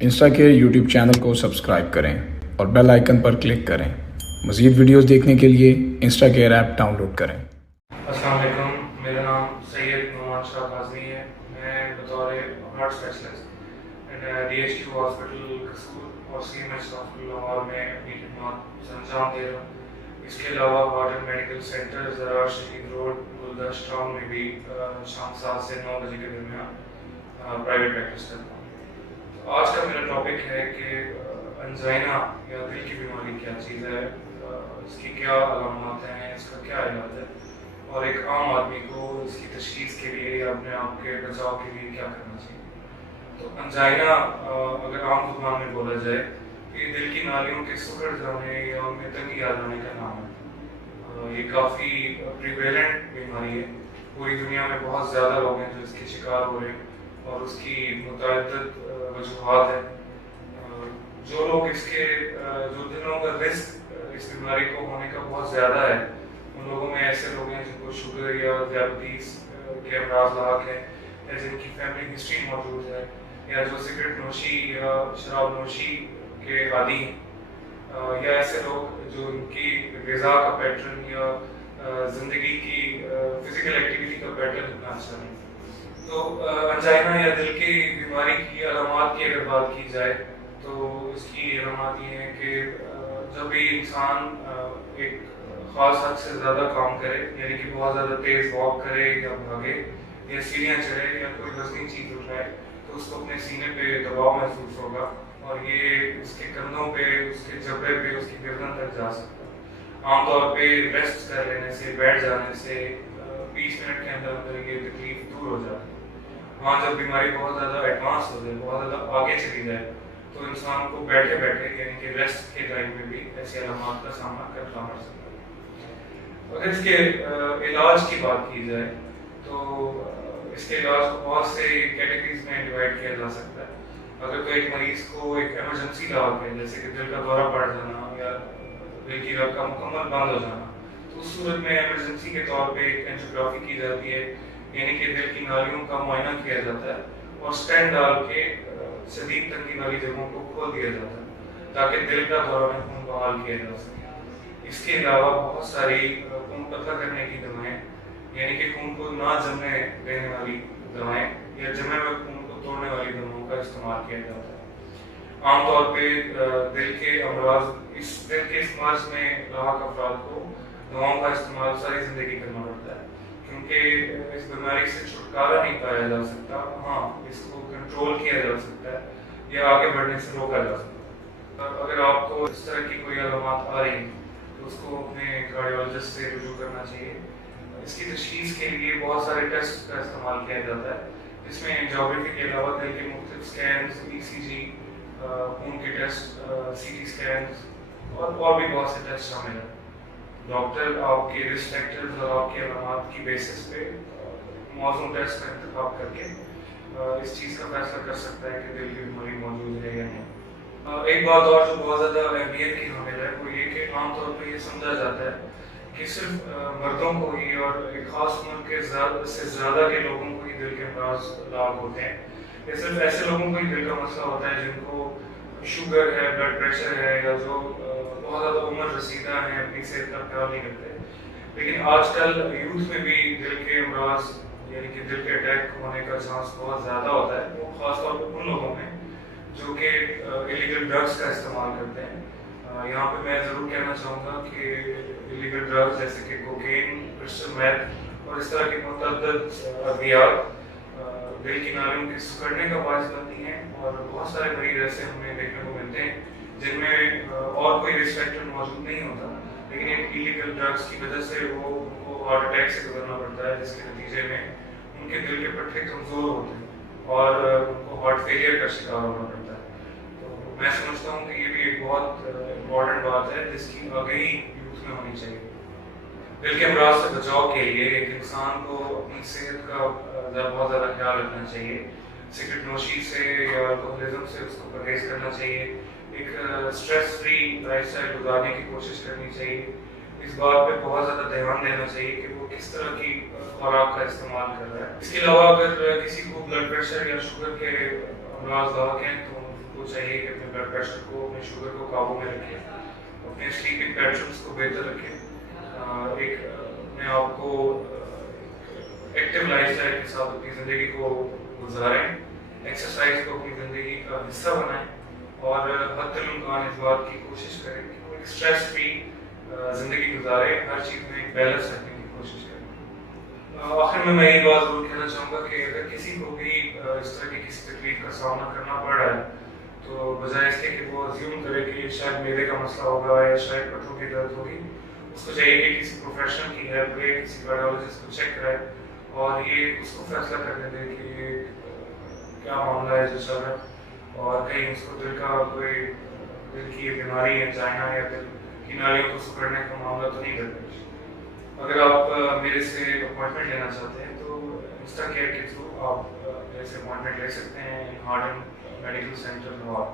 Insta के YouTube channel को subscribe करें और बेल आइकन पर क्लिक करें। मज़ीद वीडियोस देखने के लिए इंस्टा केयर ऐप डाउनलोड करें। अस्सलाम वालेकुम, मेरा नाम सैयद मोहम्मद शाह काज़मी है। मैं बतौर हार्ट स्पेशलिस्ट DHQ हॉस्पिटल कसूर और CMH हॉस्पिटल लाहौर में अपनी खिदमत अंजाम दे रहा हूँ। इसके अलावा heart and medical centre Zarar Shaheed road गुलदश्त town में भी शाम 7 से 9 बजे के दरमियान प्राइवेट प्रैक्टिस करता हूँ। तो आज का मेरा टॉपिक है कि अंजाइना या दिल की बीमारी क्या चीज़ है, इसकी क्या अलामत हैं, इसका क्या इलाज है और एक आम आदमी को इसकी तशखीस के लिए या अपने आप के बचाव के लिए क्या करना चाहिए। तो अंजाइना अगर आम ज़ुबान में बोला जाए तो ये दिल की नालियों के सिकुड़ जाने या उनमें तंगी आ जाने का नाम है। ये काफ़ी प्रिवेलेंट बीमारी है। पूरी दुनिया में बहुत ज़्यादा लोग हैं जो इसके शिकार हो रहे हैं और उसकी मुतअद्दिद वजूहात है। जो लोग इसके जो दिनों का रिस्क इस बीमारी को होने का बहुत ज़्यादा है, उन लोगों में ऐसे लोग हैं जिनको शुगर या डायबिटीज़ के अमराज लाक है या जिनकी फैमिली हिस्ट्री मौजूद है या जो सिगरेट नोशी या शराब नोशी के आदी हैं या ऐसे लोग जो इनकी ग़िज़ा का पैटर्न या ज़िंदगी की फ़िज़िकल एक्टिविटी का पैटर्न इतना अच्छा नहीं। तो अंजाइना या दिल की बीमारी की अलामात की अगर बात की जाए तो इसकी अलामात ये हैं कि जब भी इंसान एक ख़ास हद से ज़्यादा काम करे, यानी कि बहुत ज़्यादा तेज़ वॉक करे या भागे या सीढ़ियाँ चढ़े या कोई वज़नी चीज़ उठाए, तो उसको अपने सीने पे दबाव महसूस होगा और ये उसके कंधों पे, उसके जबड़े पे, उसकी गर्दन तक जा सकता है। आमतौर पे रेस्ट कर लेने से, बैठ जाने से 20 मिनट के अंदर अंदर ये तकलीफ दूर हो जाती है। वहाँ जब बीमारी बहुत ज़्यादा एडवांस हो जाए, बहुत ज़्यादा आगे चली जाए, तो इंसान को बैठे बैठे यानी कि रेस्ट के टाइम में भी ऐसे अलामात का सामना करना पड़ सकता है। अगर इसके इलाज की बात की जाए तो इसके इलाज को बहुत से कैटेगरीज में डिवाइड किया जा सकता है। अगर कोई एक मरीज़ को एक एमरजेंसी लाग है, जैसे कि दिल का दौरा पड़ जाना या दिल की रग का मुकम्मल बंद हो जाना, तो उस सूरत में एमरजेंसी के तौर पे एक एंजियोग्राफी की जाती है, यानी कि दिल की नालियों का मुआयना किया जाता है और स्टेंट डाल के शदीद तंगी वाली जगहों को खोल दिया जाता है ताकि दिल का दौरा में खून बहाल किया जा सके। इसके अलावा बहुत सारी खून पतला करने की दवाएं, यानी कि खून को ना जमने देने वाली दवाएं या जमे हुए खून को तोड़ने वाली दवाओं का इस्तेमाल किया जाता है। आमतौर पे दिल के अमराज, इस दिल के इस मर्ज में लाक अफराद को दवाओं का इस्तेमाल सारी ज़िंदगी करना पड़ता है, क्योंकि इस बीमारी से छुटकारा नहीं पाया जा सकता। हाँ, इसको कंट्रोल किया जा सकता है या आगे बढ़ने से रोका जा सकता है। अगर आपको इस तरह की कोई अलामत आ रही है तो उसको अपने कार्डियोलॉजिस्ट से रुजू करना चाहिए। इसकी तशखीस के लिए बहुत सारे टेस्ट का इस्तेमाल किया जाता है, जिसमें एंजियोग्राफी के अलावा दिल के मुख्तलिफ स्कैन्स, ECG, खून के टेस्ट, CT स्कैन्स और भी बहुत से टेस्ट शामिल हैं। डॉक्टर आपके रिस्क फैक्टर्स और आपके अलामत की बेसिस पे मौजूद टेस्ट का इंतखाब करके इस चीज़ का फैसला कर सकता है कि दिल की बीमारी मौजूद है या नहीं। एक बात और जो बहुत ज़्यादा अहमियत की हामिल है वो ये कि आमतौर पर ये समझा जाता है कि सिर्फ मर्दों को ही और एक ख़ास उम्र के ज़्यादा के लोगों को ही दिल के अमराज लाग होते हैं, या सिर्फ ऐसे लोगों को ही दिल का मसला होता है जिनको शुगर है, ब्लड प्रेशर है या जो बहुत ज़्यादा उम्र रसीदा हैं, अपनी सेहत का ख्याल नहीं करते। लेकिन आजकल यूथ में भी दिल के अमराज यानी कि दिल के अटैक होने का चांस बहुत ज़्यादा होता है, वो ख़ासतौर पर उन लोगों में जो कि इलीगल ड्रग्स का इस्तेमाल करते हैं। यहाँ पे मैं ज़रूर कहना चाहूँगा कि इलीगल ड्रग्स जैसे कि कोकेन, क्रिस्टल मेथ और इस तरह की मुतअद्दिद अद्वियात दिल की नालियों के सिकुड़ने का बायस बनती हैं और बहुत सारे मरीज ऐसे हमें देखने को मिलते हैं जिनमें और कोई रिस्क फैक्टर मौजूद नहीं होता, लेकिन इन इलीगल ड्रग्स की वजह से उनको हार्ट अटैक से गुजरना पड़ता है, जिसके नतीजे में उनके दिल के पट्टे कमज़ोर होते हैं और उनको हार्ट फेलियर का शिकार होना पड़ता है। तो मैं समझता हूँ कि ये भी एक बहुत इम्पॉर्टेंट बात है जिसकी आगाही यूथ में होनी चाहिए। दिल के अमराज से बचाव के लिए एक इंसान को अपनी सेहत का बहुत ज़्यादा ख्याल रखना चाहिए। सिगरेट नोशी से या अल्कोहलिज्म से उसको परहेज़ करना चाहिए। एक स्ट्रेस फ्री लाइफस्टाइल गुजारने की कोशिश करनी चाहिए। इस बात पे बहुत ज़्यादा ध्यान देना चाहिए कि वो किस तरह की खुराक का इस्तेमाल कर रहा है। इसके अलावा अगर किसी को ब्लड प्रेशर या शुगर के अमराज लाक हैं तो کو چاہیے کہ اپنے بلڈ پریشر کو اپنے شوگر کو قابو میں رکھیں, اپنے سلیپنگ پیٹرنس کو بہتر رکھیں, ایک اپنے آپ کو ایکٹیو لائف اسٹائل کے ساتھ اپنی زندگی کو گزاریں, ایکسرسائز کو اپنی زندگی کا حصہ بنائیں اور حد الامکان اس بات کی کوشش کریں کہ وہ ایک اسٹریس فری زندگی گزارے, ہر چیز میں ایک بیلنس رکھنے کی کوشش کریں. آخر میں یہ بات ضرور کہنا چاہوں گا کہ اگر کسی کو بھی اس طرح کی کسی تکلیف کا سامنا کرنا پڑ رہا ہے تو بجائے اس کے کہ وہ ازیوم کرے کہ شاید میدے کا مسئلہ ہوگا یا شاید پٹھوں کی درد ہوگی, اس کو چاہیے کہ کسی پروفیشنل کی ہیلپ لے, کسی کارڈیالوجسٹ کو چیک کرائے اور یہ اس کو فیصلہ کرنے دے کہ یہ کیا معاملہ ہے جو چل رہا ہے, اور کہیں اس کو دل کا کوئی دل کی بیماری ہے چائنا یا دل کی نالیوں کو سکڑنے کا معاملہ تو نہیں کرتے. اگر آپ میرے سے اپوائنٹمنٹ لینا چاہتے ہیں تو انسٹا کیئر کے تھرو آپ میرے سے اپوائنٹمنٹ لے سکتے ہیں, ہارڈن میڈیکل سینٹر لاہور.